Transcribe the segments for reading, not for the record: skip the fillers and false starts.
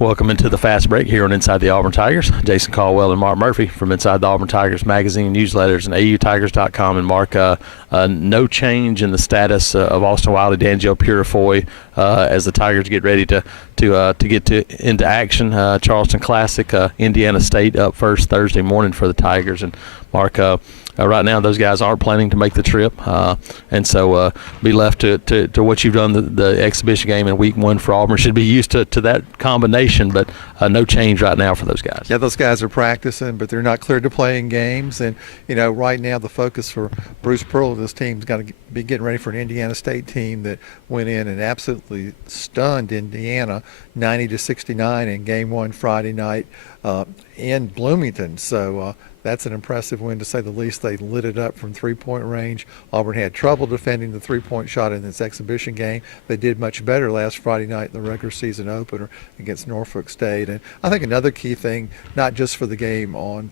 Welcome into the Fast Break here on Inside the Auburn Tigers. Jason Caldwell and Mark Murphy from Inside the Auburn Tigers magazine, newsletters, and AUTigers.com. And Mark, no change in the status of Austin Wiley, D'Angelo Purifoy as the Tigers get ready to get into action. Charleston Classic, Indiana State up first Thursday morning for the Tigers. And Mark, right now those guys aren't planning to make the trip, and so be left to what you've done. The exhibition game in week 1 for Auburn should be used to that combination, but no change right now for those guys. Yeah, those guys are practicing, but they're not cleared to play in games. And right now the focus for Bruce Pearl of this team's got to be getting ready for an Indiana State team that went in and absolutely stunned Indiana 90-69 in game 1 Friday night in Bloomington. So that's an impressive win, to say the least. They lit it up from three-point range. Auburn had trouble defending the three-point shot in this exhibition game. They did much better last Friday night in the regular season opener against Norfolk State. And I think another key thing, not just for the game on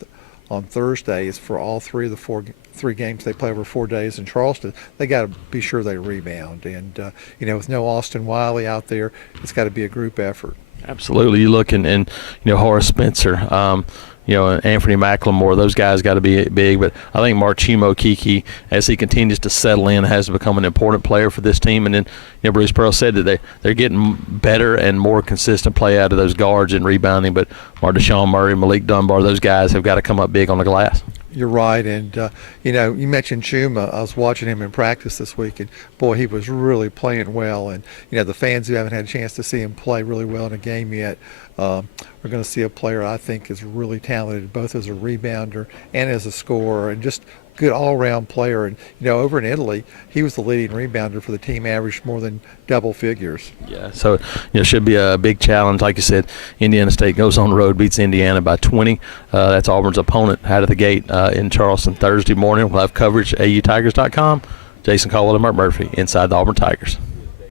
Thursday, is for all three of the three games they play over 4 days in Charleston, they got to be sure they rebound. And, with no Austin Wiley out there, it's got to be a group effort. Absolutely. You look and Horace Spencer, and Anthony McLemore, those guys got to be big. But I think Marchimo Kiki, as he continues to settle in, has become an important player for this team. And then, Bruce Pearl said that they're getting better and more consistent play out of those guards and rebounding. But Deshaun Murray, Malik Dunbar, those guys have got to come up big on the glass. You're right. And, you mentioned Chuma. I was watching him in practice this week, and, boy, he was really playing well. And, the fans who haven't had a chance to see him play really well in a game yet are going to see a player I think is really talented, both as a rebounder and as a scorer, and just good all-around player. And, over in Italy, he was the leading rebounder for the team, averaged more than double figures. Yeah, so, it should be a big challenge. Like you said, Indiana State goes on the road, beats Indiana by 20. That's Auburn's opponent out of the gate in Charleston Thursday morning. We'll have coverage at AUTigers.com. Jason Caldwell and Mark Murphy, Inside the Auburn Tigers.